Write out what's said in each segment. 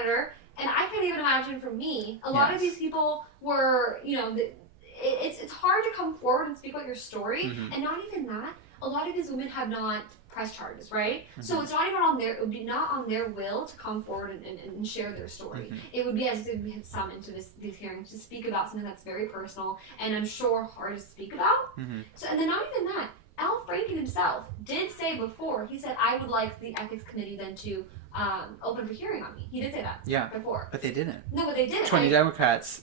senator, and I can't even imagine for me, a lot of these people were, it's hard to come forward and speak about your story, and not even that, a lot of these women have not pressed charges, right? So it's not even it would be not on their will to come forward and share their story. It would be as if we had summoned to these hearings to speak about something that's very personal, and I'm sure hard to speak about. So, and then not even that, Al Franken himself did say before, he said, I would like the ethics committee then to open up a hearing on me. He did say that before. But they didn't. No, but they didn't. 20 Democrats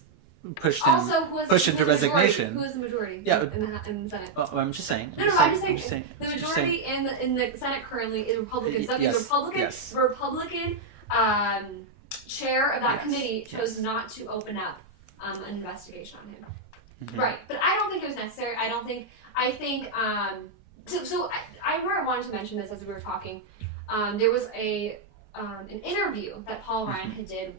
pushed him to resignation. Who was the majority in the Senate? Well, I'm just saying. I'm just saying. The majority in the Senate currently is Republicans. That means the Republican chair of that committee chose not to open up an investigation on him. Right, but I don't think it was necessary. I think where I wanted to mention this as we were talking, there was an interview that Paul Ryan had done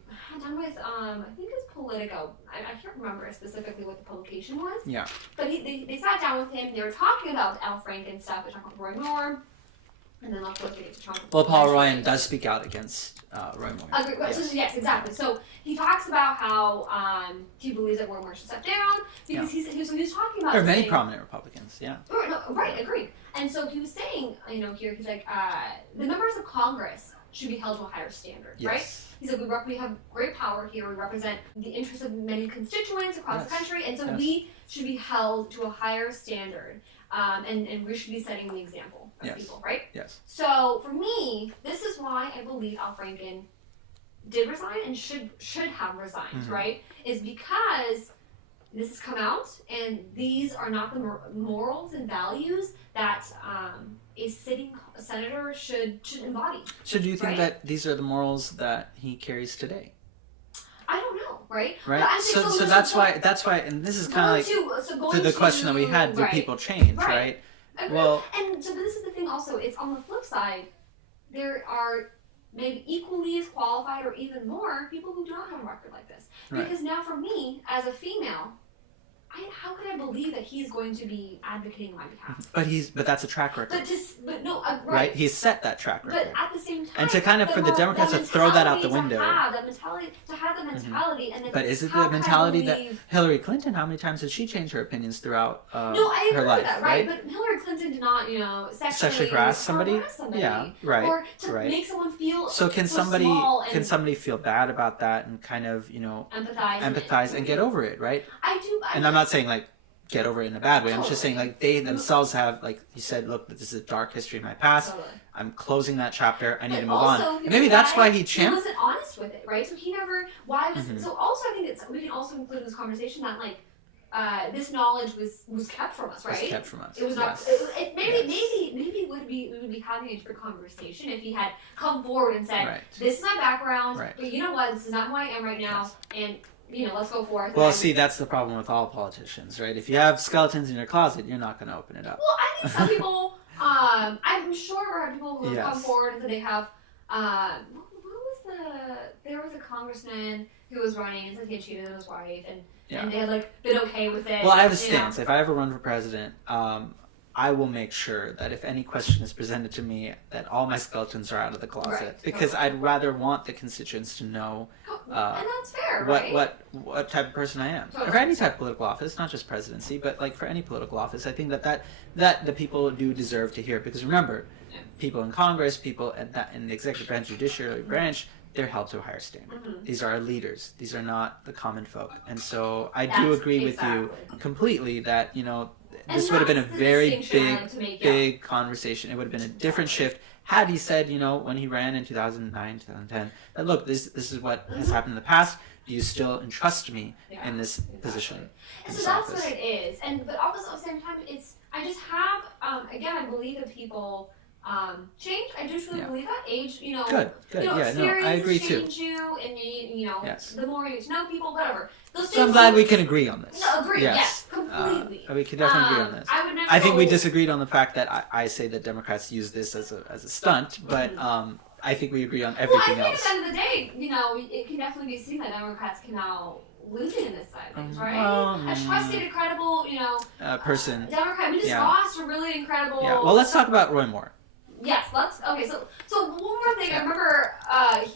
with I think it was Politico. I can't remember specifically what the publication was. Yeah. But they sat down with him. They were talking about Al Franken stuff. They talked about Roy Moore, and then of course they get to Trump. Well, Paul Ryan does speak out against Roy Moore. Yes, exactly. So he talks about how he believes that Roy Moore should step down because he was talking about. There are many prominent Republicans. Yeah. Right. Agreed. And so he was saying, here he's like, the members of Congress should be held to a higher standard, right? He said, we have great power here. We represent the interests of many constituents across the country, and so we should be held to a higher standard, and we should be setting the example of people, right? Yes. So for me, this is why I believe Al Franken did resign and should have resigned, right? Is because this has come out, and these are not the morals and values that a sitting senator should embody. So do you think that these are the morals that he carries today? I don't know, right? Right. So that's why, and this is kind of like the question that we had: do people change, right? Well, but this is the thing. Also, it's on the flip side. There are maybe equally as qualified or even more people who do not have a record like this. Because now, for me, as a female, how could I believe that he's going to be advocating on my behalf? But that's a track record. Right. He's set that track record. But at the same time, and to kind of for the Democrats to throw that out the window. To have the mentality, and then but is it the mentality that Hillary Clinton? How many times did she change her opinions throughout her life? That, right? But Hillary Clinton did not, sexually harass somebody. Yeah, right. Or to make someone feel so can somebody feel bad about that and kind of empathize and get over it, right? And I'm not saying like get over it in a bad way. I'm just saying like they themselves have, like you said, look, this is a dark history of my past. I'm closing that chapter. I need to move on. And maybe that's why he He wasn't honest with it, right? So he never. Why was so? Also, I think we can also include in this conversation that like this knowledge was kept from us, right? Was kept from us. It was not. Maybe we would be having a different conversation if he had come forward and said, "This is my background, but you know what? This is not who I am right now," and let's go forth. Well, see, that's the problem with all politicians, right? If you have skeletons in your closet, you're not going to open it up. Well, I think some people, I'm sure there are people who have come forward and they have, there was a congressman who was running and said he had cheated on his wife, and they had been okay with it. Well, I have a stance. If I ever run for president, I will make sure that if any question is presented to me, that all my skeletons are out of the closet, because I'd rather want the constituents to know and that's fair, what type of person I am. For any type of political office, not just presidency, but like for any political office, I think that the people do deserve to hear. Because remember, people in Congress, people in the executive branch, judiciary branch, they're held to a higher standard. These are our leaders. These are not the common folk. And so I do agree with you completely that this would have been a very big conversation. It would have been a different shift had he said, when he ran in 2009, 2010, that look, this is what has happened in the past. Do you still entrust me in this position? And so that's what it is. But also at the same time, I just have, again, I believe that people change. I do truly believe that. Age, good. Experience I agree change you, and the more you get to know people, whatever. So I'm glad we can agree on this. No, agree. Yes, completely. We can definitely agree on this. I think we disagreed on the fact that I say that Democrats use this as a stunt, but I think we agree on everything else. At the end of the day, it can definitely be seen that Democrats can now losing in this side of things, right? A trusted, incredible, person. Democrat. We just lost a really incredible. Yeah. Well, let's talk about Roy Moore. Yes, let's. Okay, so one more thing. I remember I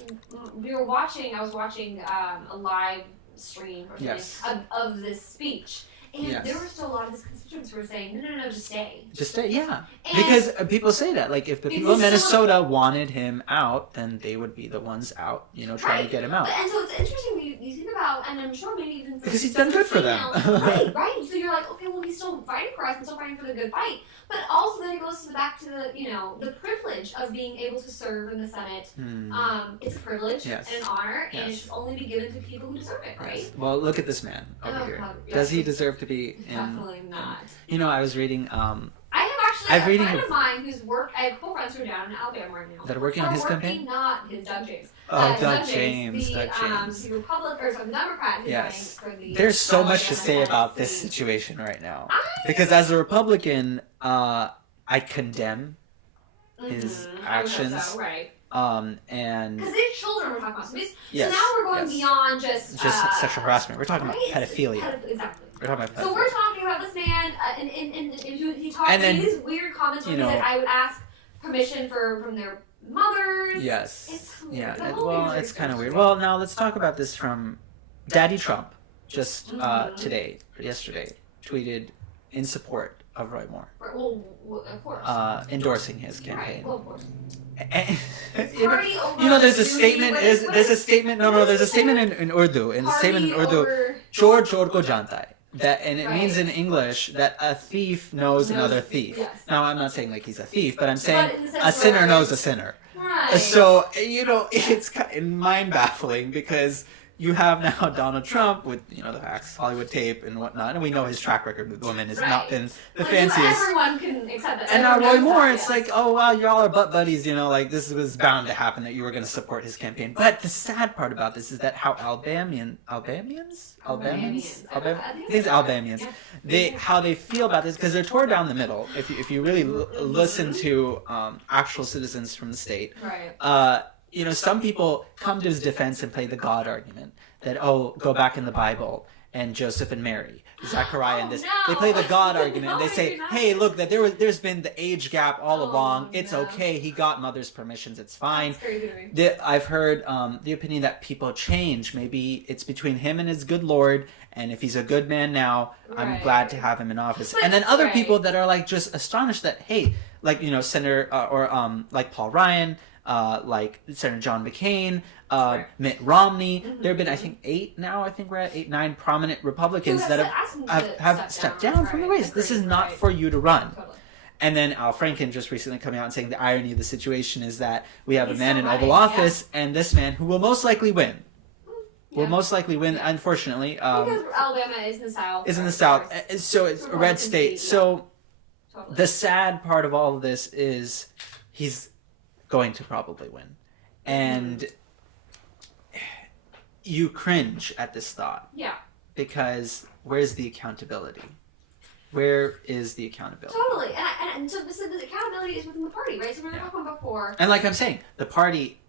was watching a live stream or something of this speech. And there were still a lot of his constituents who were saying, no, just stay. Just stay, yeah. And because people say that. Like, if the people of Minnesota wanted him out, then they would be the ones out, trying to get him out. And so it's interesting, you think about, and I'm sure maybe even... Because he's done good for them. Right. So you're like, okay, well, he's still fighting for us and still fighting for the good fight. But also then it goes back to the privilege of being able to serve in the Senate. It's a privilege and an honor, and it should only be given to people who deserve it, right? Yes. Well, look at this man over here. Does he deserve to be in... Definitely not. I was reading... I have actually a friend of mine who's I have four friends who are down in Alabama right now. That are working on his campaign? Not his Doug James. Doug James. The Republican, the Democrat who's running for the... There's so much to say about this situation right now. Because as a Republican, I condemn his actions. So, right. And... Because these children we're talking about. So now we're going beyond just sexual harassment. We're talking about pedophilia. Exactly. So we're talking about this man, and he talked these weird comments where he said, I would ask permission from their mothers. Yes. It's kind of weird. weird. Well, now let's talk about this from Daddy Trump. Just yesterday, tweeted in support of Roy Moore. Well, of course. Endorsing his campaign. Right. Well, of course. There's a statement. There's a statement. There's a statement in Urdu. In the statement in Urdu, "Chor chor ko janta hai." And it means in English that a thief knows another thief. Yes. Now, I'm not saying like he's a thief, but I'm saying a sinner knows a sinner. Right. So, it's kind of mind-baffling because you have now Donald Trump with, the Access Hollywood tape and whatnot, and we know his track record with women has not been the fanciest. Everyone can accept that. And now Roy Moore, it's like, oh, wow, y'all are butt buddies, this was bound to happen that you were going to support his campaign. But the sad part about this is that how Alabamians, how they feel about this, because they're tore down the middle. If you really listen to actual citizens from the state, some people come to his defense and play the God argument that, go back in the Bible and Joseph and Mary, Zechariah and this. They play the God argument and they say, hey, look, that there's been the age gap all along. It's okay. He got mother's permissions. It's fine. I've heard the opinion that people change. Maybe it's between him and his good Lord. And if he's a good man now, I'm glad to have him in office. And then other people that are like just astonished that, hey, like, Senator or like Paul Ryan, like Senator John McCain, Mitt Romney. There have been, I think, 9 prominent Republicans that have stepped down from the race. This is not for you to run. Totally. And then Al Franken just recently coming out and saying the irony of the situation is that we have a man in Oval Office and this man who will most likely win. Will most likely win, unfortunately. Because Alabama is in the South. Is in the South. So it's a red state. So the sad part of all of this is he's going to probably win. And you cringe at this thought. Yeah. Because where's the accountability? Where is the accountability? Totally. And so the accountability is within the party, right? So we were talking before. And like I'm saying, the party,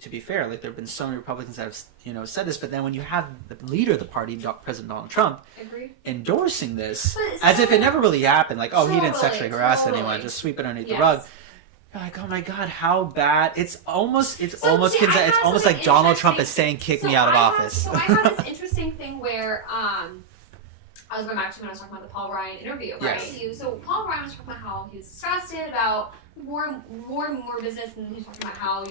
to be fair, like there have been so many Republicans that have said this, but then when you have the leader of the party, President Donald Trump, endorsing this as if it never really happened, like, he didn't sexually harass anyone, just sweep it underneath the rug. You're like, oh my God, how bad! It's almost like Donald Trump is saying, "Kick me out of office." So I had this interesting thing where I was going back to when I was talking about the Paul Ryan interview, right? Yes. So Paul Ryan was talking about how he was disgusted about more and more business, and he was talking about how,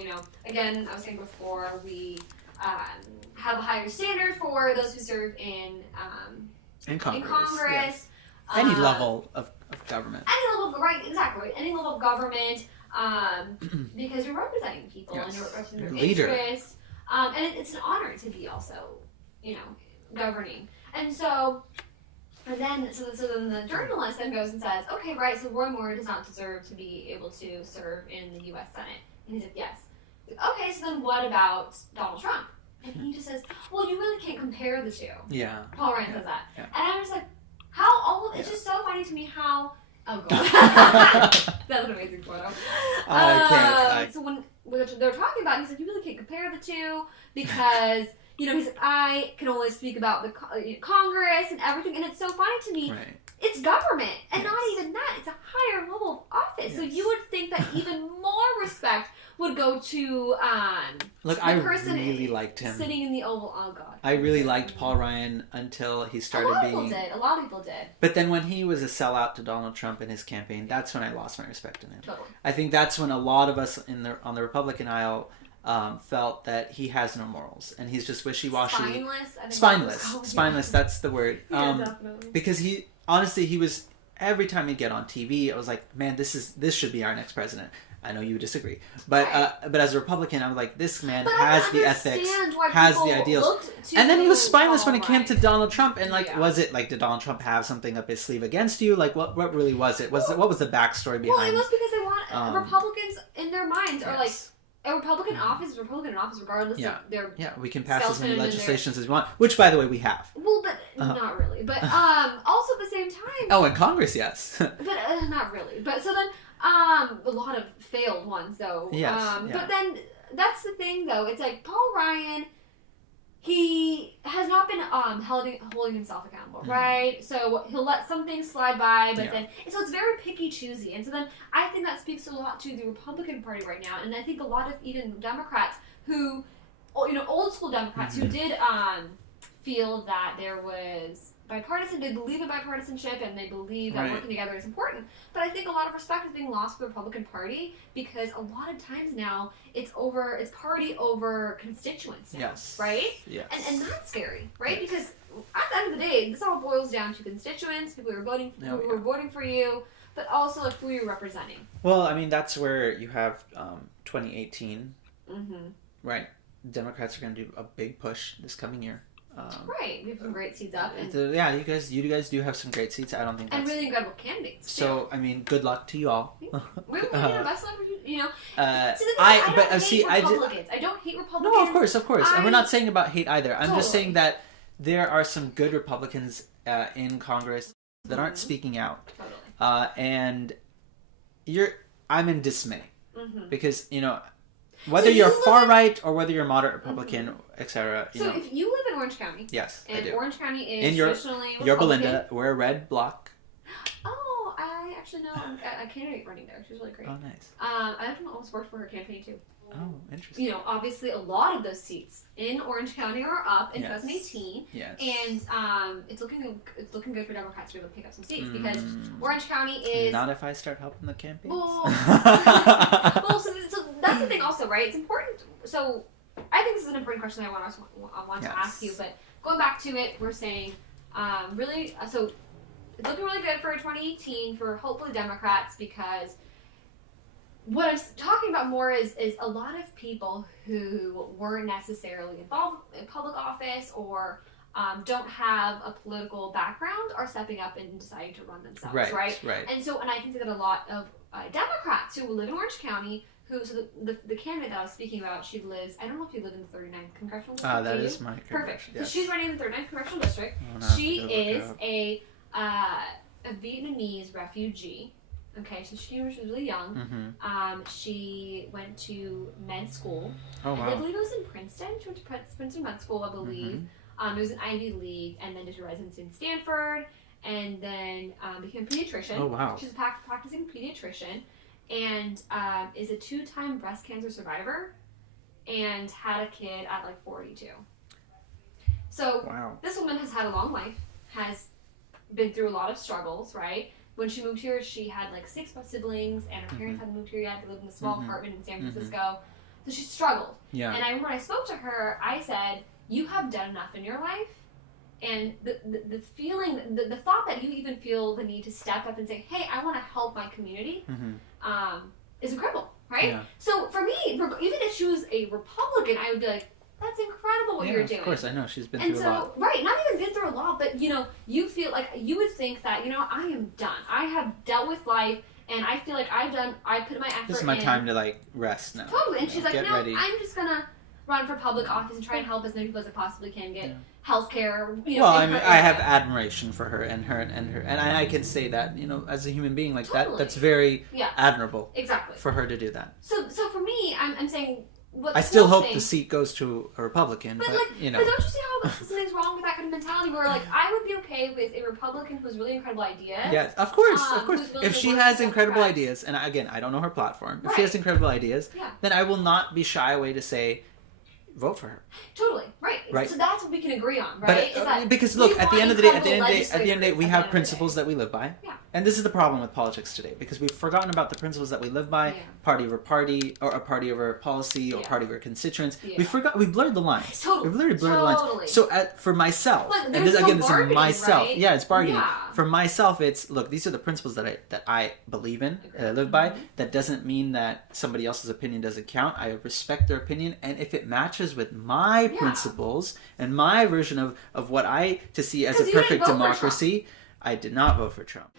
again, I was saying before, we have a higher standard for those who serve in Congress. Any level of government. Any level of, right, exactly. Any level of government, because you're representing people and you're representing their interests. And it's an honor to be also, governing. And so... And then, so then the journalist then goes and says, okay, right, so Roy Moore does not deserve to be able to serve in the U.S. Senate. And he said, yes. Okay, so then what about Donald Trump? And he just says, well, you really can't compare the two. Yeah. Paul Ryan says that. Yeah. And I'm just like, it's just so funny to me how, oh God. That's an amazing photo. So when they're talking about it, he said, you really can't compare the two because... he said, I can only speak about the Congress and everything. And it's so funny to me. Right. It's government. And not even that. It's a higher level of office. Yes. So you would think that even respect would go to Look, the I person really liked him. sitting in the Oval. Oh God. I really liked Paul Ryan until he started being. A lot of people did. But then when he was a sellout to Donald Trump in his campaign, that's when I lost my respect in him. Totally. I think that's when a lot of us on the Republican aisle felt that he has no morals and he's just wishy-washy. Spineless. That's the word. Definitely. Because he was every time he'd get on TV, I was like, man, this should be our next president. I know you disagree, but as a Republican, I was like, this man has the ethics, has the ideals, and then he was spineless when it came to Donald Trump. And was it like, did Donald Trump have something up his sleeve against you? Like, what really was it? What was the backstory behind? Well, it was because they want Republicans in their minds are like. A Republican office regardless of their... Yeah, we can pass as many legislations as we want, which, by the way, we have. Well, but not really. But also at the same time... Oh, in Congress, yes. But not really. But so then, a lot of failed ones, though. Yes, But then, that's the thing, though. It's like, Paul Ryan... He has not been holding himself accountable, right? So he'll let some things slide by, but then so it's very picky choosy, and so then I think that speaks a lot to the Republican Party right now, and I think a lot of even Democrats who, old school Democrats who did feel that there was bipartisan, they believe in bipartisanship and they believe that working together is important. But I think a lot of respect is being lost for the Republican Party because a lot of times now it's party over constituents now, right? Yes. And that's scary, right? Because at the end of the day, this all boils down to constituents, people who are voting for you, but also like who you're representing. Well, I mean, that's where you have 2018, right? Democrats are going to do a big push this coming year. Right, we have some great seats up. And you guys do have some great seats. I don't think that's... And really incredible candidates, too. So, I mean, good luck to you all. Best luck, I don't hate Republicans. No, of course. And we're not saying about hate either. I'm just saying that there are some good Republicans in Congress that aren't speaking out. Totally. And I'm in dismay. Because, whether you're far right or whether you're moderate Republican, etc. So if you live in Orange County, yes, and I do. Orange County is traditionally Republican. You're Belinda. We're a red block. Oh, I actually know a candidate running there. She's really great. Oh, nice. I actually almost worked for her campaign too. Oh, interesting. Obviously a lot of those seats in Orange County are up in 2018. Yes. And it's looking good for Democrats to be able to pick up some seats because Orange County is... Not if I start helping the campaigns. Well, so that's the thing also, right? It's important. So I think this is an important question I want to ask you. But going back to it, we're saying really... So it's looking really good for 2018 for hopefully Democrats because... What I'm talking about more is a lot of people who weren't necessarily involved in public office or don't have a political background are stepping up and deciding to run themselves, right? And I can see that a lot of Democrats who live in Orange County, so the candidate that I was speaking about, she lives, I don't know if you live in the 39th Congressional District. That is my congressional. Perfect. Yes. So she's running in the 39th Congressional District. She is a Vietnamese refugee. Okay, so she was really young. She went to med school. Oh, wow. I believe it was in Princeton. She went to Princeton Med School, I believe. It was an Ivy League, and then did her residency in Stanford, and then became a pediatrician. Oh, wow. She's a practicing pediatrician, and is a 2-time breast cancer survivor, and had a kid at like 42. So this woman has had a long life, has been through a lot of struggles, right? When she moved here, she had like 6 siblings, and her parents hadn't moved here yet. They lived in a small apartment in San Francisco. So she struggled. Yeah. And I remember when I spoke to her, I said, you have done enough in your life. And the feeling, the thought that you even feel the need to step up and say, hey, I want to help my community, is incredible, right? Yeah. So for me, even if she was a Republican, I would be like, that's incredible what you're doing. Of course, I know. She's been through a lot. Right, not even been through a lot, but, you feel like, you would think that, I am done. I have dealt with life, and I feel like I put my effort in. This is my time to, rest now. Totally, and she's like, no, ready. I'm just going to run for public office and try and help as many people as I possibly can get health care. I have admiration for her and I can say that, as a human being, that's very admirable. Exactly. For her to do that. So for me, I'm saying, I still hope the seat goes to a Republican, but you know. But don't you see how something's wrong with that kind of mentality? Where like I would be okay with a Republican who's really incredible ideas. Yeah, of course. If she has incredible ideas, and again, I don't know her platform. If she has incredible ideas, then I will not be shy away to say, vote for her. Totally right. So that's what we can agree on, right? But, because look, at the end of the day, we have principles that we live by. Yeah. And this is the problem with politics today, because we've forgotten about the principles that we live by, party over party, or a party over policy, or party over constituents. We blurred the lines. Totally. We've literally blurred the lines. So for myself, and this is myself. Right? Yeah, it's bargaining. Yeah. For myself, it's, look, these are the principles that I believe in, that I live by. That doesn't mean that somebody else's opinion doesn't count. I respect their opinion, and if it matches with my principles and my version of what I see as a perfect democracy, I did not vote for Trump.